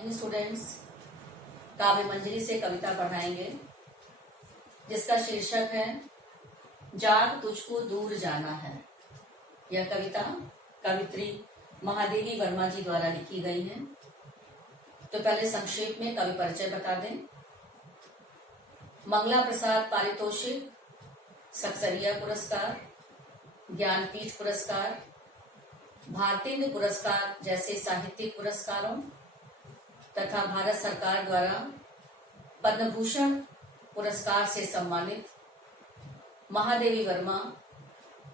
इन students काव्य मंजरी से कविता पढ़ाएंगे जिसका शीर्षक है जाग तुझको दूर जाना है। यह कविता कवित्री महादेवी वर्मा जी द्वारा लिखी गई है। तो पहले संक्षेप में कवि परिचय बता दें। मंगला प्रसाद पारितोषिक, सक्सरिया पुरस्कार, ज्ञानपीठ पुरस्कार, भारतेंद्र पुरस्कार जैसे साहित्यिक पुरस्कारों तथा भारत सरकार द्वारा पद्म भूषण पुरस्कार से सम्मानित महादेवी वर्मा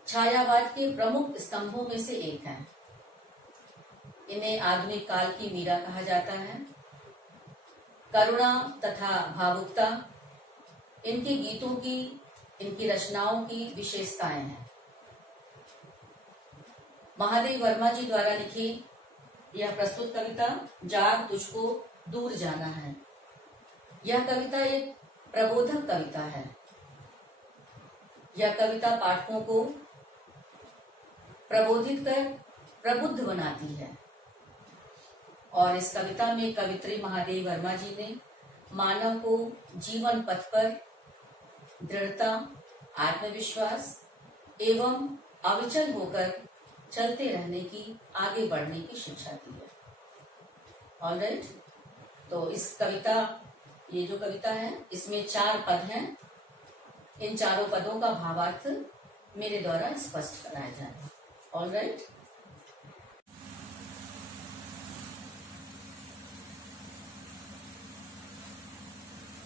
छायावाद के प्रमुख स्तंभों में से एक हैं। इन्हें आधुनिक काल की मीरा कहा जाता है। करुणा तथा भावुकता इनके गीतों की, इनकी रचनाओं की विशेषताएं हैं। महादेवी वर्मा जी द्वारा लिखी यह प्रस्तुत कविता जाग तुझको दूर जाना है। यह कविता एक प्रबोधक कविता है। यह कविता पाठकों को प्रबोधित कर प्रबुद्ध बनाती है। और इस कविता में कवित्री महादेवी वर्मा जी ने मानव को जीवन पथ पर दृढ़ता, आत्मविश्वास एवं अविचल होकर चलते रहने की, आगे बढ़ने की शिक्षा दी है। ऑलराइट, तो इस कविता, ये जो कविता है इसमें 4 पद हैं। इन चारों पदों का भावार्थ मेरे द्वारा स्पष्ट कराया जाए। ऑलराइट,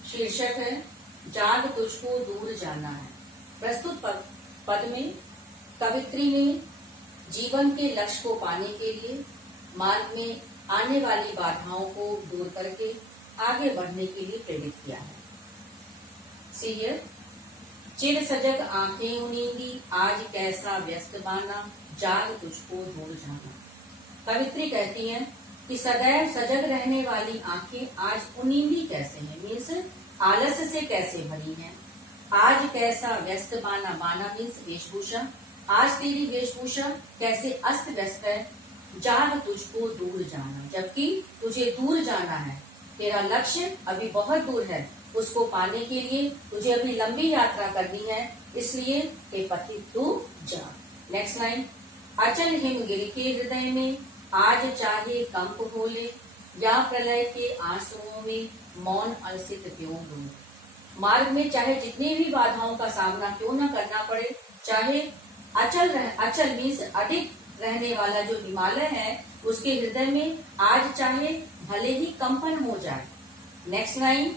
शीर्षक है जाग तुझको दूर जाना है। प्रस्तुत पद में कवित्री ने जीवन के लक्ष्य को पाने के लिए मार्ग में आने वाली बाधाओं को दूर करके आगे बढ़ने के लिए प्रेरित किया है। सी हियर, चिर सजग आंखें उनींदी, आज कैसा व्यस्त बाना, जाग तुझको दूर जाना। कवित्री कहती हैं कि सदैव सजग रहने वाली आंखें आज उनींदी कैसे हैं, मीन्स आलस्य से कैसे भरी हैं। आज कैसा व्यस्त बाना, बाना मीन्स वेशभूषा, आज तेरी वेशभूषा कैसे अस्त व्यस्त है। जाग तुझको दूर जाना, जबकि तुझे दूर जाना है। तेरा लक्ष्य अभी बहुत दूर है, उसको पाने के लिए तुझे अभी लंबी यात्रा करनी है, इसलिए हे पथिक तू जा। नेक्स्ट लाइन, अचल हिमगिरि के हृदय में आज चाहे कंप होले, या प्रलय के आंसुओं में मौन अलसित क्यों हो। मार्ग में चाहे जितनी भी बाधाओं का सामना क्यों न करना पड़े, चाहे अचल मीन्स अधिक रहने वाला जो हिमालय है उसके हृदय में आज चाहे भले ही कंपन हो जाए। नेक्स्ट लाइन,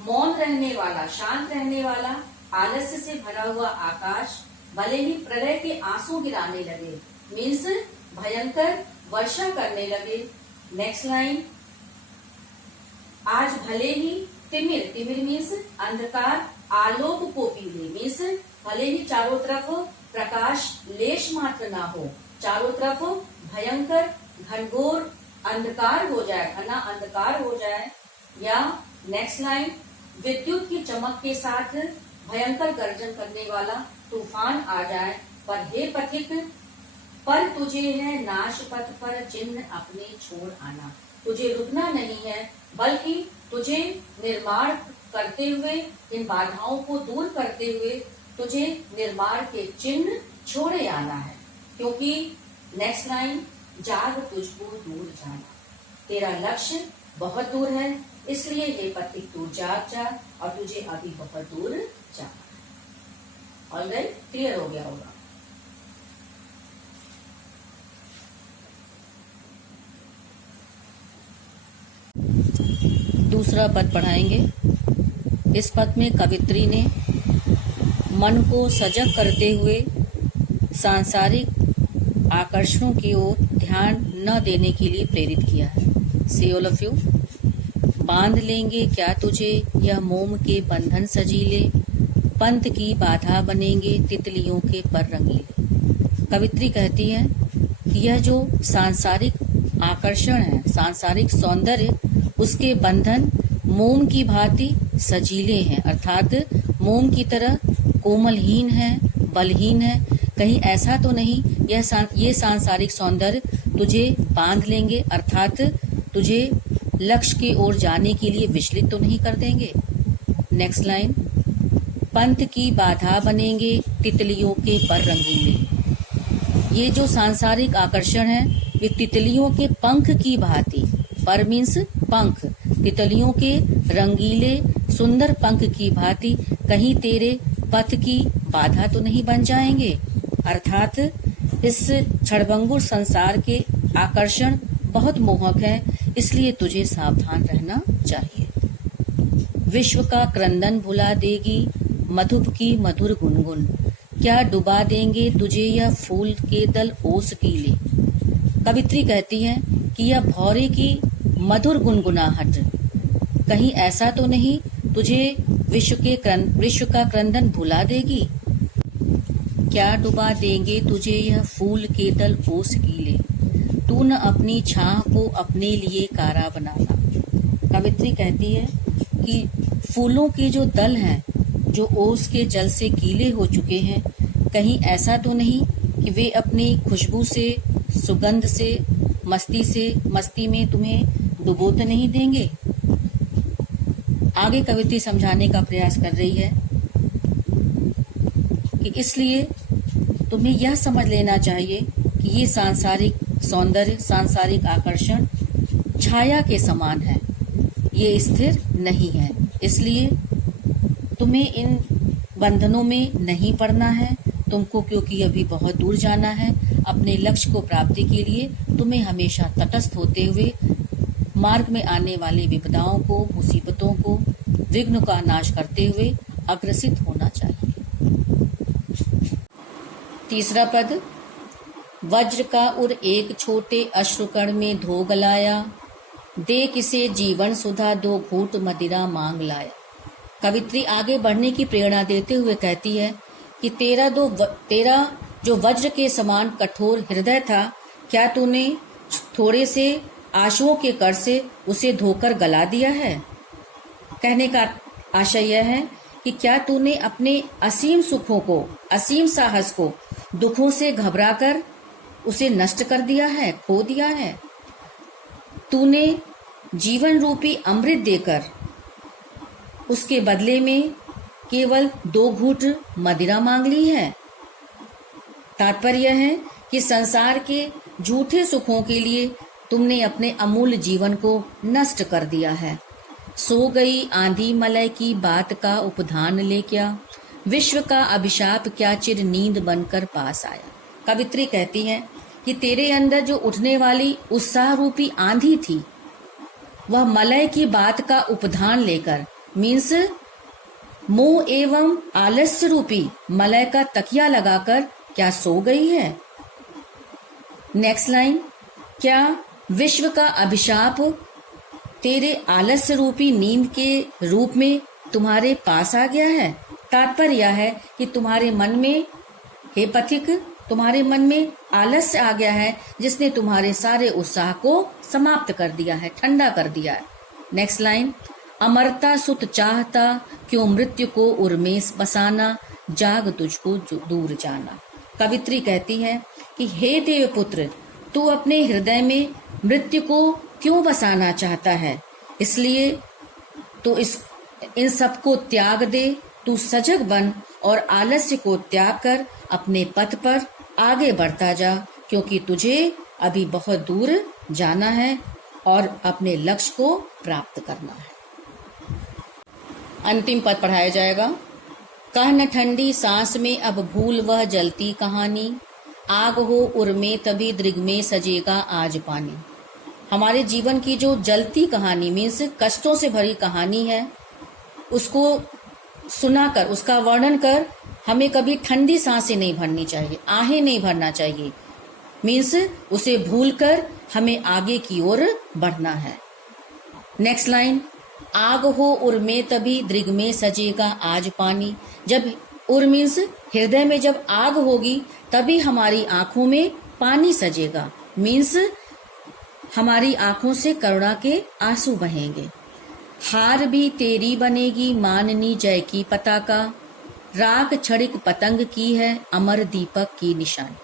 मौन रहने वाला, शांत रहने वाला, आलस्य से भरा हुआ आकाश भले ही प्रलय के आंसू गिराने लगे, मीन्स भयंकर वर्षा करने लगे। नेक्स्ट लाइन, आज भले ही तिमिर, तिमिर मीन्स अंधकार, आलोक को पी ले, मीन्स भले ही चारों तरफ प्रकाश लेश मात्र ना हो, चारों तरफ भयंकर घनघोर अंधकार हो जाए, घना अंधकार हो जाए। या नेक्स्ट लाइन, विद्युत की चमक के साथ भयंकर गर्जन करने वाला तूफान आ जाए, पर हे पथिक, पर तुझे है नाश पथ पर चिन्ह अपने छोड़ आना। तुझे रुकना नहीं है, बल्कि तुझे निर्माण करते हुए, इन बाधाओं को दूर करते हुए तुझे निर्माण के चिन्ह छोड़े आना है। क्योंकि नेक्स्ट लाइन, जाग तुझको दूर जाना, तेरा लक्ष्य बहुत दूर है, इसलिए ये पथिक तू जाग जा और तुझे अभी बहुत दूर जाना है। ऑलराइट, क्लियर हो गया होगा। दूसरा पद पढ़ाएंगे। इस पद में कवित्री ने मन को सजग करते हुए सांसारिक आकर्षणों की ओर ध्यान न देने के लिए प्रेरित किया है। सी ऑल ऑफ यू, बांध लेंगे क्या तुझे यह मोम के बंधन सजीले, पंथ की बाधा बनेंगे तितलियों के पर रंगीले। कवित्री कहती है कि यह जो सांसारिक आकर्षण है, सांसारिक सौंदर्य, उसके बंधन मोम की भांति सजीले हैं, अर्थात मोम की तरह कोमलहीन है, बलहीन है। कहीं ऐसा तो नहीं ये सांसारिक सौंदर्य तुझे बांध लेंगे, अर्थात तुझे लक्ष्य की ओर जाने के लिए विचलित तो नहीं कर देंगे। नेक्स्ट लाइन, पंथ की बाधा बनेंगे तितलियों के पर रंगीले। ये जो सांसारिक आकर्षण है वे तितलियों के पंख की भांति, पर मीन्स पंख, तितलियों के रंगीले सुंदर पंख की भांति कहीं तेरे पथ की बाधा तो नहीं बन जाएंगे। अर्थात इस क्षणभंगुर संसार के आकर्षण बहुत मोहक है, इसलिए तुझे सावधान रहना चाहिए। विश्व का क्रंदन भुला देगी मधुप की मधुर गुनगुन, क्या डुबा देंगे तुझे यह फूल के दल ओस कीले। कवित्री कहती है कि यह भौरे की मधुर गुनगुनाहट कहीं ऐसा तो नहीं तुझे विश्व का क्रंदन भुला देगी। क्या डुबा देंगे तुझे यह फूल के दल ओस कीले, तू न अपनी छाह को अपने लिए कारा बनाना। कवित्री कहती है कि फूलों के जो दल हैं जो ओस के जल से गीले हो चुके हैं, कहीं ऐसा तो नहीं कि वे अपनी खुशबू से, सुगंध से, मस्ती में तुम्हें डुबो तो नहीं देंगे। आगे कवित्री समझाने का प्रयास कर रही है कि इसलिए तुम्हें यह समझ लेना चाहिए कि ये सांसारिक सौंदर्य, सांसारिक आकर्षण छाया के समान है, ये स्थिर नहीं है। इसलिए तुम्हें इन बंधनों में नहीं पड़ना है तुमको, क्योंकि अभी बहुत दूर जाना है। अपने लक्ष्य को प्राप्ति के लिए तुम्हें हमेशा तटस्थ होते हुए मार्ग में आने वाली विपदाओं को, मुसीबतों को, विघ्न का नाश करते हुए अग्रसित होना चाहिए। तीसरा पद, वज्र का उर एक छोटे अश्रुकण में धो गलाया, दे किसे जीवन सुधा दो घूंट मदिरा मांग लाया। कवित्री आगे बढ़ने की प्रेरणा देते हुए कहती है कि तेरा जो वज्र के समान कठोर हृदय था, क्या तूने थोड़े से आंसुओं के कर से उसे धोकर गला दिया है। कहने का आशय यह है कि क्या तूने अपने असीम सुखों को, असीम साहस को दुखों से घबराकर उसे नष्ट कर दिया है, खो दिया है। तूने जीवन रूपी अमृत देकर उसके बदले में केवल 2 घूंट मदिरा मांग ली है। तात्पर्य है कि संसार के झूठे सुखों के लिए तुमने अपने अमूल्य जीवन को नष्ट कर दिया है। सो गई आंधी मलय की बात का उपधान ले क्या, विश्व का अभिशाप क्या चिर नींद बनकर पास आया। कवित्री कहती है कि तेरे अंदर जो उठने वाली उत्साह रूपी आंधी थी, वह मलय की बात का उपधान लेकर, मीन्स मोह एवं आलस्य रूपी मलय का तकिया लगाकर क्या सो गई है। नेक्स्ट लाइन, क्या विश्व का अभिशाप तेरे आलस्य रूपी नींद के रूप में तुम्हारे पास आ गया है। तात्पर्य यह है कि तुम्हारे मन में, हे पथिक, तुम्हारे मन में आलस्य आ गया है, जिसने तुम्हारे सारे उत्साह को समाप्त कर दिया है, ठंडा कर दिया है। नेक्स्ट लाइन, अमरता सुत चाहता क्यों मृत्यु को उर्मेश बसाना, जाग तुझको दूर जाना। कवित्री कहती है कि हे देवपुत्र, तू अपने हृदय में मृत्यु को क्यों बसाना चाहता है, इसलिए तो इन सब को त्याग दे, तू सजग बन और आलस्य को त्याग कर अपने पथ पर आगे बढ़ता जा, क्योंकि तुझे अभी बहुत दूर जाना है और अपने लक्ष्य को प्राप्त करना है। अंतिम पद पढ़ाया जाएगा। कह न ठंडी सांस में अब भूल वह जलती कहानी, आग हो उर में तभी दृग में सजेगा आज पानी। हमारे जीवन की जो जलती कहानी, मीन्स कष्टों से भरी कहानी है, उसको सुनाकर, उसका वर्णन कर हमें कभी ठंडी सांसें नहीं भरनी चाहिए, आहें नहीं भरना चाहिए। मीन्स उसे भूलकर हमें आगे की ओर बढ़ना है। नेक्स्ट लाइन, आग हो उर में तभी दृग में सजेगा आज पानी। जब उर मीन्स हृदय में जब आग होगी तभी हमारी आंखों में पानी सजेगा, मीन्स हमारी आंखों से करुणा के आंसू बहेंगे। हार भी तेरी बनेगी माननी जय की पताका, राख छड़िक पतंग की है अमर दीपक की निशानी।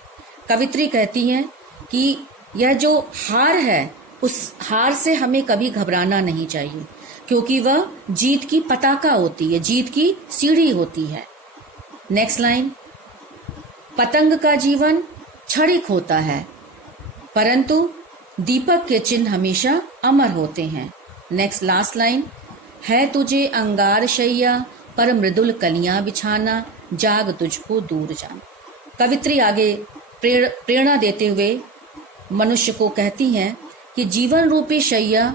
कवित्री कहती हैं कि यह जो हार है उस हार से हमें कभी घबराना नहीं चाहिए, क्योंकि वह जीत की पताका होती है, जीत की सीढ़ी होती है। नेक्स्ट लाइन, पतंग का जीवन क्षणिक होता है, परंतु दीपक के चिन्ह हमेशा अमर होते हैं। नेक्स्ट लास्ट लाइन, है तुझे अंगार शैया पर मृदुल कलियां बिछाना, जाग तुझको दूर जाना। कवित्री आगे प्रेरणा देते हुए मनुष्य को कहती हैं कि जीवन रूपी शैया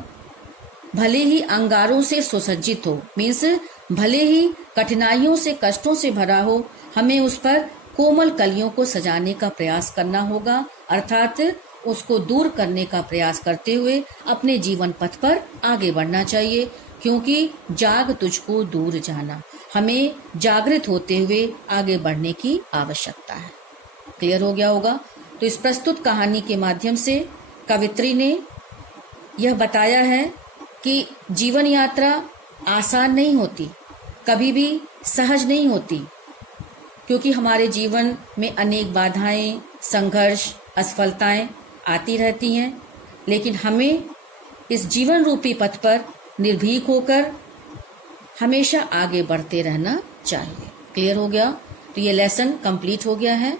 भले ही अंगारों से सुसज्जित हो, मीन्स भले ही कठिनाइयों से कष्टों से भरा हो, हमें उस पर कोमल कलियों को सजाने का प्रयास करना होगा, अर्थात उसको दूर करने का प्रयास करते हुए अपने जीवन पथ पर आगे बढ़ना चाहिए, क्योंकि जाग तुझको दूर जाना, हमें जागृत होते हुए आगे बढ़ने की आवश्यकता है। क्लियर हो गया होगा। तो इस प्रस्तुत कहानी के माध्यम से कवित्री ने यह बताया है कि जीवन यात्रा आसान नहीं होती, कभी भी सहज नहीं होती, क्योंकि हमारे जीवन में अनेक बाधाएं, संघर्ष, असफलताएं आती रहती हैं, लेकिन हमें इस जीवन रूपी पथ पर निर्भीक होकर हमेशा आगे बढ़ते रहना चाहिए। क्लियर हो गया। तो ये लेसन कंप्लीट हो गया है।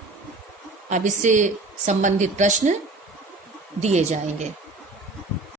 अब इससे संबंधित प्रश्न दिए जाएंगे।